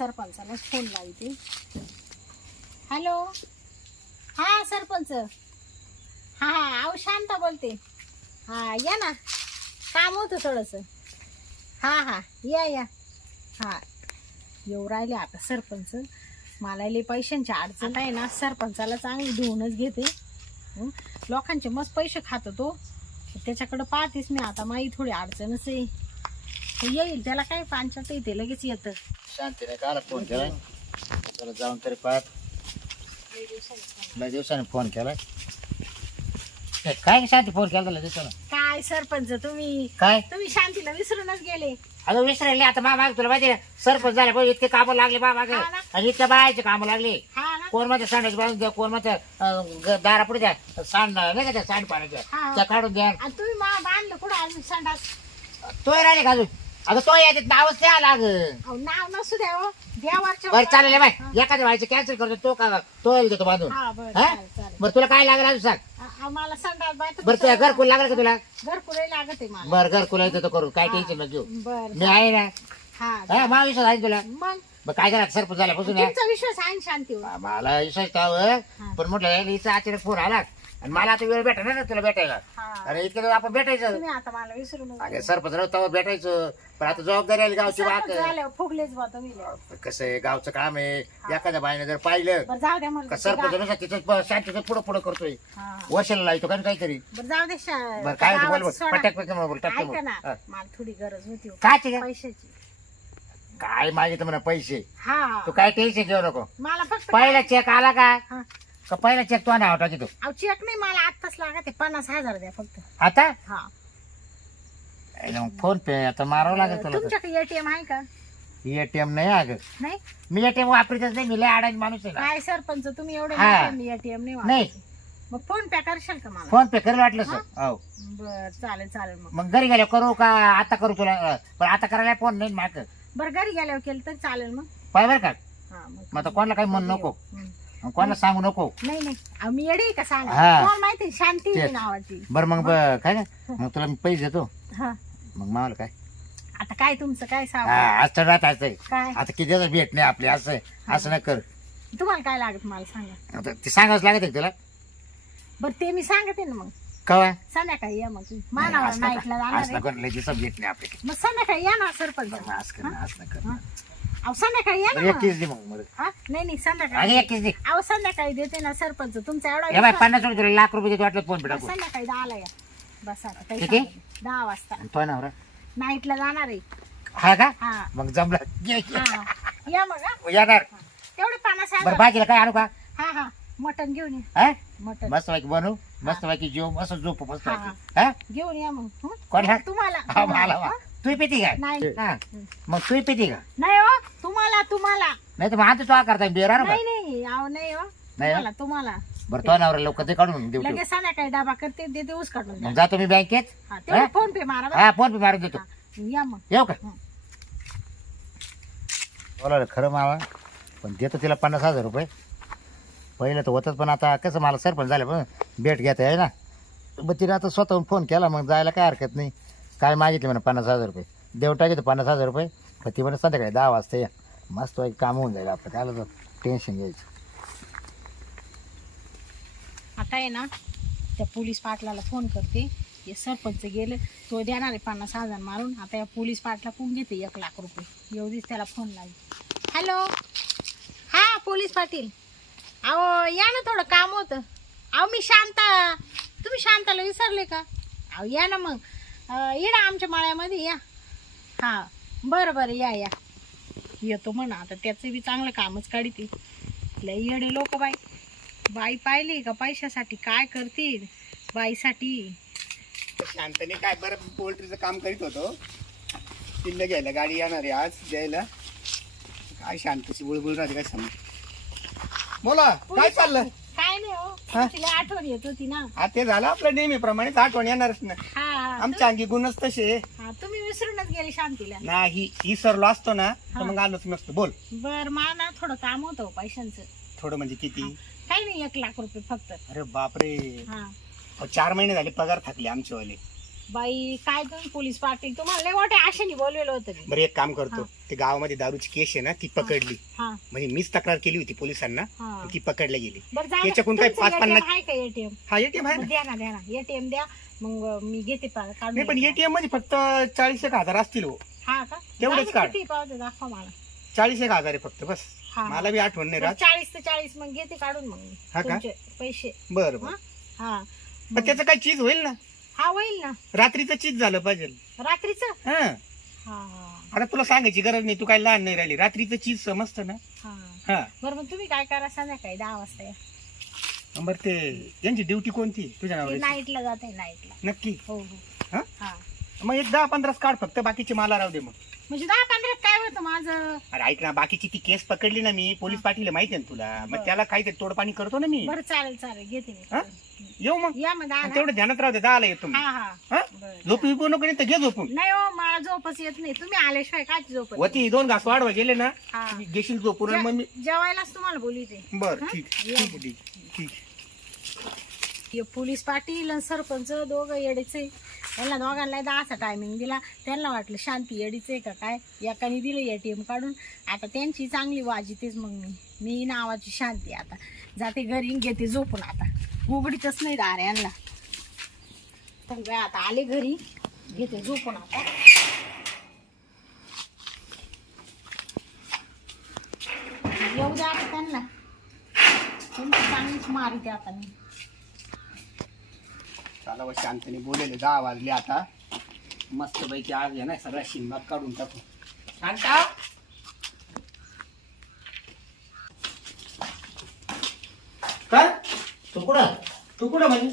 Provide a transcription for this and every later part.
सरपंचालाच phone लावते. Hello? हा सरपंच. हा हा अहो शांता बोलते. हा या ना. काम होतं थोडंसं. हा हा या या. हा येऊ राहिले आता सरपंच. मला लई पैशांची अडचण आहे ना सरपंचाला चांगली धुवूनच घेते. लोकांचे मस्त पैसे खातो तो. त्याच्याकडं पाहतेस मी आता माई थोडी अडचणच आहे. तो येईल त्याला काय पांचात येते लगेच येतं. शांतीने काला फोन केलाय. जरा जाऊन तरी पाहत. लय दिवसाने फोन केलाय. ए, काय शांती फोन केला दिवसानं काय सरपंच तुम्ही? काय? तुम्ही शांतीला विसरूनच गेले. अगं विसरायला आता मा माग तुला माहिती सरपंच झाल्या पाहिजे इतके कामं लागले मा मागे. हा ना. आणि इतक्या बायाचे कामं लागले. हा ना. कोणमध्ये सांडायचे बांधून द्या कोणमध्ये दारा पुढे द्या सांड नाही का त्या सांड पाण्याच्या हा. त्या काढून द्या. आणि तुम्ही मा बांधलं कुठं संडास तो राहिले का अजून? अगं तो याच्यात नावच लाग अहो नाव नसू द्या हो. देवाच्या बरं चालेल बाय. एखाद्या व्हायचं कॅन्सल करतो तो का तो येईल देतो बांधून. हा बरं हा? चालेल चालेल. बरं तुला काय लागेल अजून सांग? आ- आम्हाला संडास बाय बरं घरकुल लागेल का तुला? घरकुलही लागत आहे मला. बरं घरकुल येतं तो करू काय. टेन्शन नको घेऊ. बर मी आहे ना. हा हा मला विश्वास आहे तुला? मग? मग काय करा सरपंच या. तुमचा विश्वास आहे ना शांतीवर? मला विश्वास हा. पण म्हटलं हिचा अचानक फोन आला. आणि मला आता वेळ भेटणार ना तुला भेटायला. हा. अरे इतकं आपण भेटायचं. तुम्ही आता मला विसरू नका. अगे सरपंच राव तेव्हा भेटायचं. पण आता जबाबदारी आली गावची सरपंच वाक झाल्यावर फुगलेच बा तुम्ही. लय. कसं आहे गावचं काम आहे. एखाद्या बाईने जर पाहिलं बरं जाऊ द्या मला का सरपंच नुसतं तिथं शांतीचं पुढं पुढं करतोय. हा. वर्षाला लावतो का काहीतरी? बरं जाऊ दे शा- बरं काय होतं बोल गावाचं बोल सोडा. पटक पटक बोल टाक ऐका ना हा. मला थोडी गरज होती हो. काय ते? पैशाची. काय मागितलं म्हणा पैसे? हा. तू काय टेन्शन घेऊ नको. मला फक्त पहिला चेक आला का? हा. का पहिला चेक तो नाव टाकी तू अहो चेक नाही मला आत्ताच लागत. आहे पन्नास हजार द्या फक्त. आता? हा. अरे मग फोन पे आता मारावं लागेल तुला तुमच्याकडे एटीएम आहे का? एटीएम नाही अगं. नाही? मी एटीएम वापरतच नाही मी लय अडाणी माणूस आहे ना. काय सरपंच तुम्ही एवढे हा. एटीएम नाही. मग फोन पे करशाल का मला? फोन पे करेल वाटलं सर हो? बर चालेल चालेल मग. मग घरी गेल्या करू का आता करू तुला? अं, पण आता करायला फोन नाही माग. बरं घरी गेल्यावर केलं तर चालेल मग. पाय बरं का? हा मग आता कोणाला काही म्हणू नको. हम्म. मग कोणाला सांगू नको? नाही नाही. अहो, मी येडे का सांगा? हा. तुम्हाला माहिती आहे, शांती आहे तेच. नावाची. बरं मग ब- काय ना मग तुला मी पैसे देतो. हा. मग मावाला काय? आता काय तुमचं काय हा सांगा? आज तर राहत असं काय? आता किती दिवस भेट नाही आपली असं आहे. असं नाही कर. तुम्हाला काय लागत मला सांगा? आता ते सांगावंच लागत आहे तुला? बरं ते मी सांगते ना मग. कवा? संध्याकाळी या मग. तुम्ही मानावर नाईटला जाणार असं आहे. भेट नाही आपली. मग संध्याकाळी या ना सरपंच. बरं, असं कर ना, असं कर? अहो संध्याकाळी या बरं, ना. मग. एकटीच दे मग मला. हा? नाही नाही संध्याकाळी. दे. अहो संध्याकाळी देते ना सरपंच तुमचा एवढा बाय विश्वास- पन्नास रुपये तुला लाख रुपये देतो वाटलं फोन पे टाकू संध्याकाळी दहाला या. बस आता काही किती? सांगत नाही. दहा वाजता. आणि तो नवरा नाईटला जाणार आहे. हा का? हा. मग जमला. हा. या मग हा. येणार तेवढे पन्नास बरं हजार भाजीला काय आणू का? हा हा. मटण घेऊन या. हा? मटण. मस्त पैकी बनवू मस्त पैकी जेव मस्त झोप मस्त हा, पैकी. हा. घेऊन या मग. हं? तुम्हाला. हा मला हा? तू पिती का? नाही. हा. मग तू पिती का? नाही हो. तुम्हाला तुम्हाला. नाही तर मग आता तो करता बिअर ना नाही नाही अहो नाही हो. नाही तुम्हाला तुम्हाला. बरं तो नवरा लवकर ते काढून देऊ. लगेच संध्याकाळी डबा करते देते ऊस काढून द्या. जातो मी बँकेत? हा तेवढं हा? फोन पे मारा बरं. हा फोन पे मारून देतो. हा, या मग. येऊ का? हं. बोला रे, खरं मावा पण देतो तिला पन्नास हजार रुपये. पहिलं तर होतच पण आता कसं मला सरपंच झालं पण भेट घेता आहे ना मग तिने आता स्वतःहून फोन केला मग जायला काय हरकत नाही. काय मागितले म्हणा पन्नास हजार रुपये. देव टाकीतो पन्नास हजार रुपये पण ती म्हणत संध्याकाळी दहा वाजता या. मस्त एक काम होऊन जाईल आपलं. काय तर टेन्शन घ्यायचं. आता आहे ना त्या पोलीस पाटलाला फोन करते. हे सरपंच गेले तो देणार आहे पन्नास हजार मारून. आता या पोलीस पाटला कोण घेते? एक लाख रुपये. एवढीच त्याला फोन लागेल हॅलो हा पोलीस पाटील. अहो या ना थोडं काम होतं. अहो मी शांता. तुम्ही शांताला विसरले का? अहो या ना मग. अं, ना आमच्या माळ्यामध्ये या. हा बरं बरं या या. येतो म्हणा. आता त्याचं बी चांगलं कामच काढते. लय येडे लोक बाई. बाई पाहिली का पैशासाठी? काय करतील? बाईसाठी. शांतने काय बरं पोल्ट्रीचं काम करीत होतो. किल्ल घ्यायला गाडी येणार आहे आज द्यायला. काय शांतशी बुळबुळ राहते काय समज? बोला काय चाललं? काय नाही हो? तिला आठवण येत होती ना. हा ते झालं आपलं नेहमीप्रमाणे आठवण येणारच ना. आमच्या अंगी गुणच तसे. गेले शांतीला? नाही विसरलो असतो ना तर. मग आलोच नसतो. बोल. बर मला ना थोडं काम होतं हो पैशांचं. थोडं म्हणजे किती? काही नाही एक लाख रुपये फक्त. अरे बापरे. हा. अहो, चार महिने झाले पगार थकले आमचेवाले. बाई काय तुम्ही पोलीस पाटील? तुम्हाला लय मोठ्या आशेने बोललेलं होतं मी. बरं एक काम करतो. ते गावामध्ये दारूची केस आहे ना ती पकडली. हा. म्हणजे मीच तक्रार केली होती पोलिसांना हा. ती पकडल्या गेली. बरं जा त्याच्याकडून काय पाच पन्नास- आहे का एटीएम हा एटीएम आहे ना. द्या ना द्या ना. एटीएम द्या. मग अं, मी घेते पा- काढून नाही पण घेते. एटीएममध्ये फक्त चाळीस एक हजार असतील हो. हा का? तेवढंच काढ. किती पावते दाखवा मला. चाळीस एक हजार आहे फक्त बस. हा मला बी आठवण नाही बरं, चाळीस ते चाळीस मग घेते काढून मग मी. हा का? तुमचे पैसे. बरं बरं. हा? पण त्याचं काय चीज होईल ना? हा होईल ना. रात्रीचं चीज झालं पाहिजे. रात्रीच? हा. हा. आता तुला सांगायची गरज नाही तू काय लहान नाही राहिली. रात्रीचं चीज समजतं ना? हा. हा. बरं मग तुम्ही काय करा संध्याकाळी दहा वाजता या. बरं ते यांची ड्युटी कोणती? तुझ्या ते नावाची नाईटला जाते नाईटला. नक्की? हो हो. हा? हा. मग एक दहा पंधराच काढ फक्त बाकीचे मला राहू दे मग. म्हणजे दहा पंधरा काय होतं माझं? अरे ऐक ना बाकीची ती केस पकडली ना मी पोलीस पाटील माहिती आहे ना तुला. मग त्याला काहीतरी तोडपाणी करतो ना मी. बरं चालेल चालेल. घेते मी. हा? येऊ मग. या मग आणि. तेवढं ध्यानात राहू दे दहाला येतो मी. हा हा. हा? बरं. झोप विकू नको नाही तर घे झोपून. नाही हो मला झोपच येत नाही. तुम्ही आल्याशिवाय काय झोपत नाही. वती दोन घास वाढवा गेले ना. हा. घेशील झोपून आणि मग मी जे- जेवायलाच तुम्हाला बोली ते बर हा? ठीक ठीक. आहे, ठीक आहे, ठीक. आहे. हे पोलीस पाटील आणि सरपंच दोघं येडीचे. त्यांना दोघांना दहाचा टायमिंग दिला. त्यांना वाटलं शांती येडीचे का काय? एकाने दिलं एटीएम काढून. आता त्यांची चांगली वाजीतेच मग मी. मी नावाची शांती आता. जाते घरी आणि घेते झोपून आता. उघडीतच नाही दार यांना. पण काय आता आले घरी. घेते झोपून आता. येऊ द्या आता त्यांना. त्यांची चांगलीच मारिते आता मी. चला व शांतने बोलेले दहा वाजले आता. मस्त पैकी आज आहे ना सगळा काढून टाकू. शांता! तू कुठं? तू कुठं म्हणजे?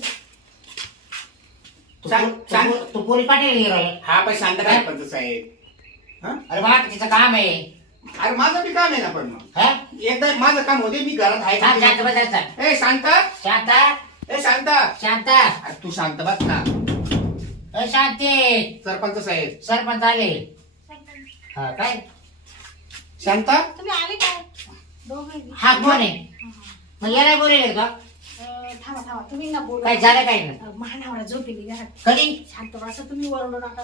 तू सांग- तू- सांग. तू- तू पोलीस पाटील हा पण शांत काय पंच साहेब. हा? अरे मला तिचं काम आहे. अरे माझं बी काम आहे ना पण मग. हा? एकदा माझं काम होते मी घरात शांत शांत आहे बसायचं ए शांत. शांता. ए शांता. शांत. अरे तू शांत बस ना. अ, शांती सरपंच साहेब. सरपंच आले. हा काय? शांता? तुम्ही आले काय दोघे हा कोण आहे? मग याला बोलेल का? थांबा थांबा. तुम्ही ना बोला. काय झालं काय? नाही महानावरा झोपेली घरात. कधी? शांत बसा तुम्ही ओरडू नका.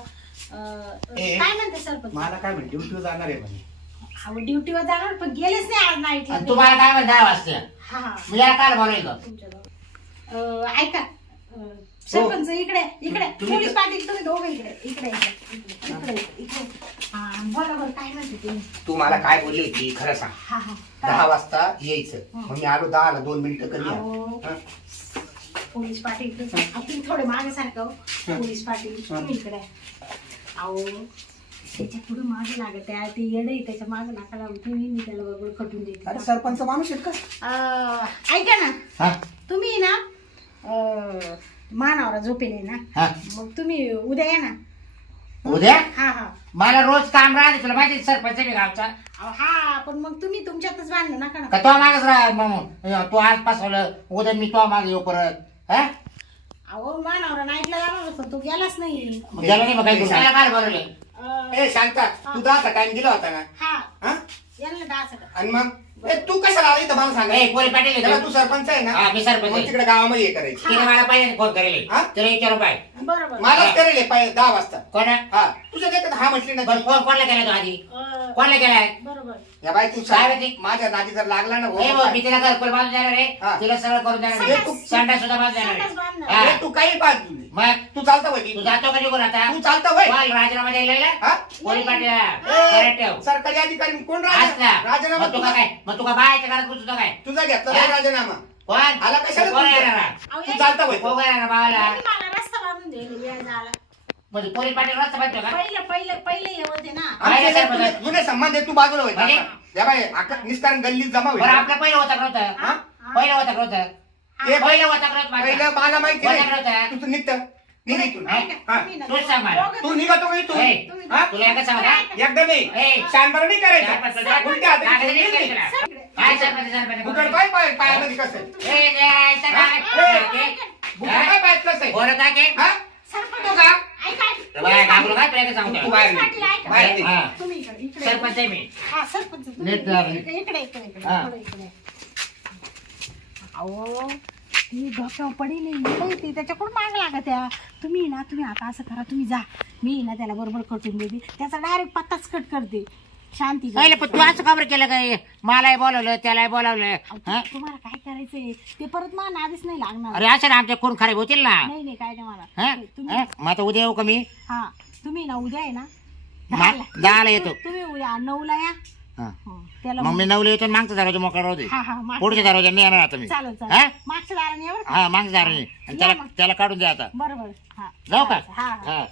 अं, ए. काय म्हणते सरपंच? मला काय म्हणे ड्युटीवर जाणार आहे म्हणे. ड्युटीवर जाणार पण गेलेच नाही आज नाईटला आणि तुम्हाला काय म्हणत हा हा. काय बोलायला का तुमच्या. अं, ऐका. सरपंच इकडे इकडे. तुम्ही- पोलीस पाटील तुम्ही दोघं इकडे इकडे इकडे इकडे इकडे इकडे. हा बोला बरं काय म्हणते तुम्ही? तू मला काय बोलली होती खरं सांग. हा हा. दहा वाजता यायचं. मग मी आलो दहाला दोन मिनिटं कमी आहे. अहो, हा? पोलीस पाटील तुम्ही थोडे मागे सारखं पोलीस पाटील तुम्ही इकडे. अहो त्याच्या पुढे मागे लागत आहे. ते येडे त्याच्यामागे नाका लागून तुम्ही मी त्याला बरोबर कटून देते. अरे सरपंच माणूस आहेत का? अं, ऐका ना. हा. तुम्ही ना मानावरा झोपेले ना. हा. मग तुम्ही उद्या या ना. उद्या? हा हा. मला रोज काम राहते तुला माहिती आहे सरपंच मी गावचा. अहो, हा पण मग तुम्ही तुमच्यातच बांधलं नका का ना तो मागच राह मग तू आज पासवलं उद्या मी तो मागे येऊ परत. हा? अहो मानावरा नाईटला जाणार होता तो गेलाच नाही. मग गेला नाही मग काय करू? त्याला काय बोलवले अं, ए शांता तू दहाचा टाइम दिला होता ना हा. हा? यांना दहा आणि मग? ए, तू कशाला आला इथं? मला सांगा. ए पाटील येतो. तू सरपंच आहे ना? हा मी सरपंच मग. तिकडे गावामध्ये हे करायचं. तिने मला पहिल्यांदा फोन करेल. हा? तिला विचारू काय बरोबर. मलाच करेल हे पाय- दहा वाजता. कोण? हा. तुझ्या देखत हा म्हटली ना बरं फोन कोणाला केला तो आधी? अं, कोणाला केलाय बरोबर. या बाई तू काय सांग? माझ्या नादी जर लागला ना ए भाऊ, मी तिला घरकुल बांधून देणार हा. आहे तिला सगळं करून देणार हे आहे सुद्धा बांधून देणार संडास आहे. हा. तू काही पाहत तुझी मग तू चालता वय तू जातो कधी कोण आता? तू चालता बोल राजीनामा द्यायला हा? पोलीस पाटील ए, परत ठेव. सरकारी अधिकारी कोण राजा- राजीनामा मग तुका तुझा? काय? मग तुका बायच्या घरात घुसतो काय? तुझा घेतला हा? नाही राजीनामा? कोण? आला कशाला कोण तुमच्या? येणार अहो, तू चालता वय कोण येणार भावाला यांनी मला रस्ता बांधून दिले वेळ झाला. म्हणजे पोलीस पाटील रस्ता बांधतो का? पहिले पहिले पहिले हे होते ना. काय? जुने- संबंध आहे तू बाजूला होय. म्हणजे? या बाई आक- निस्तारण गल्लीत जमा बरं होईल आपलं पहिलं होतं नव्हतं? हा? पहिलं होतं नव्हतं? ते पहिलं. मला माहिती नाही? तू तू निघत निघ इथून हा? तूच सांग मला. तू निघतो का इथून ए, तुम्ही- हा? तुला एकच सांगू का? एकदा नाही ए, करायचा नाही. काय सरपंच, सरपंच? बुकड काय पाय पायामध्ये कसं आहे ए, जाय, चला. हा? ए, ओके. बुकड काय पायात कसं आहे बोलत आहे की? हा? सरपंच तू का ऐका बाय, घाबरू काय? तुला एकच तू सांगतो. बाहेर पोलीस पाटील निघ. ऐका. बाहेर निघ. हा. तुम्ही इकडे इकडे सरपंच आहे मी हा सरपंच तुम्ही नीट इकडे राहा. इकडे इकडे इकडे इकडे हा. थोडं इकडे अहो ती डोक्यावर पडेल येईल ती त्याच्याकडून माग लागा त्या तुम्ही ना तुम्ही आता असं करा तुम्ही जा. मी ना त्याला बरोबर कटून देते. त्याचा डायरेक्ट पत्ताच कट करते. शांती पहिले पण तू असं खबर केलं काय मलाही बोलवलं त्यालाही बोलावलं अहो, हा? तु- तुम्हाला काय करायचंय? ते परत मला नादीच नाही लागणार. अरे असं ना आमच्या कोण खराब होतील ना? नाही नाही काय नाही मला. हा? तुम्ही हा? मग आता उद्या येऊ का मी? हा तुम्ही ना उद्या आहे ना. मा- दहाला. येतो. तुम्ही उद्या नऊला या. हा. हो, त्याला मग मी नवले येतो आणि मागचा दरवाजा मोकळा राहू दे. हा हा पुढच्या दरवाजा येणार आता मी. चालेल हा? चालेल मागच्या दाराने या बरं का? हा मागचा दरवाजा आणि त्याला या मग. त्याला काढून द्या आता. बरोबर. हा. जाऊ का? हा हा. हा.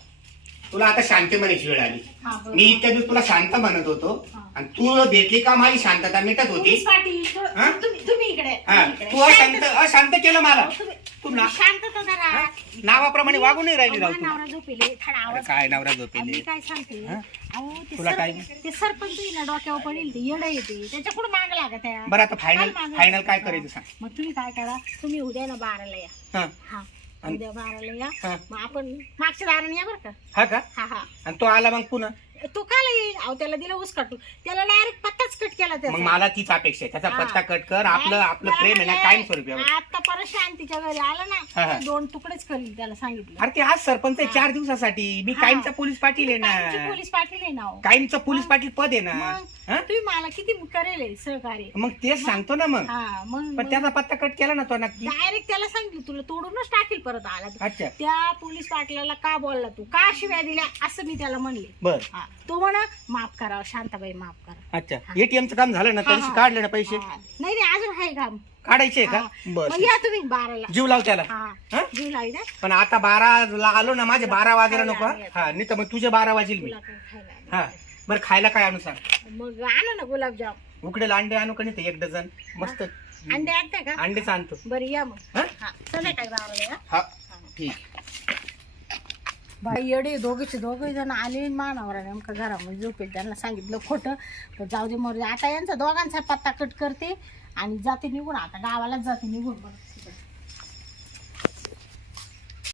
तुला आता शांत म्हणायची वेळ आली. हा बरोबर. मी इतक्या दिवस तुला शांत म्हणत होतो. हा. आणि तू भेटली का माझी शांतता मिटत होती? पाटील तु- हा? तुम्ही तुम्ही इकडे हा. तुम्ही इकडे. तू अशांत अशांत केलं मला. तुम्ही- तू ना शांतता जरा नावाप्रमाणे वागू नाही राहिली राव अहो, तू नवरा झोपेले थोडा अरे आवाज काय नवरा अहो, झोपेले? मी काय सांगते? हा? अहो ते तुला सर- काय? ते सरपंच आहे ना डोक्यावर पडेल ते येडं येते त्याच्याकडून माग लागा त्या बरं आता फायनल? फायनल काय करायचं सांग. मग तुम्ही काय करा तुम्ही उद्या ना बाराला या. हा. हा. आणि- उद्या बाराला या. हा. मग आपण मागच्या दाराने या बरं का? हा का? हा हा. आणि तो आला मग पुन्हा? तो काल येईल? अहो त्याला दिलं ऊस काटू त्याला डायरेक्ट पत्ताच कट केला त्याचा. मग मला तीच अपेक्षा आहे. त्याचा हा. पत्ता कट कर आपलं नाही, आपलं प्रेम आहे ना म्हणले, कायम स्वरूपी. आता परत शांतीच्या घरी आला हा, ना हा. दोन तुकडेच करील त्याला सांगितलं. अरे ते आज सरपंच आहे चार दिवसासाठी. मी हा. कायमचा पोलीस पाटील आहे कायमची ना. पोलीस पाटील आहे ना. कायमचं पोलीस पाटील पद आहे ना. मग हा? तुम्ही मला किती करेल हे सहकार्य? मग तेच सांगतो ना मग. हा मग पण त्याचा पत्ता कट केला ना तो नक्की. डायरेक्ट त्याला सांगितलं तुला तोडूनच टाकील परत आला तर. अच्छा. त्या पोलीस पाटलाला का बोलला तू? का शिव्या दिल्या? असं मी त्याला म्हणले. बर. हा. तो म्हणा माफ करा शांताबाई माफ करा. अच्छा. एटीएमचं काम झालं ना तरी हा. काढले ना पैसे? हा. नाही नाही अजून आहे काम. काढायचे का. बर. या तुम्ही बाराला. जीव लाव त्याला. हा. हा? जीव लावी ना. पण आता बारा ला आलो ना माझे बारा वाजायला नको हा. नाही तर मग तुझे बारा वाजेल मी. तुला काय खायला हा. बरं खायला काय आणू सांग? मग आणा ना गुलाबजाम. उकडेल अंडे आणू का नाही ते एक डझन? मस्त. अंडे आणता का? अंडेच आणतो. बरं या मग. हा? हा. बाराला या हा. ठीक. बाई येडे दोघेचे दोघे जण आले मानावर नेमकं घरामध्ये झोपेल त्यांना सांगितलं खोटं. तर जाऊ दे मरू दे. आता यांचा दोघांचा पत्ता कट करते आणि जाते निघून. आता गावालाच जाते निघून. बरं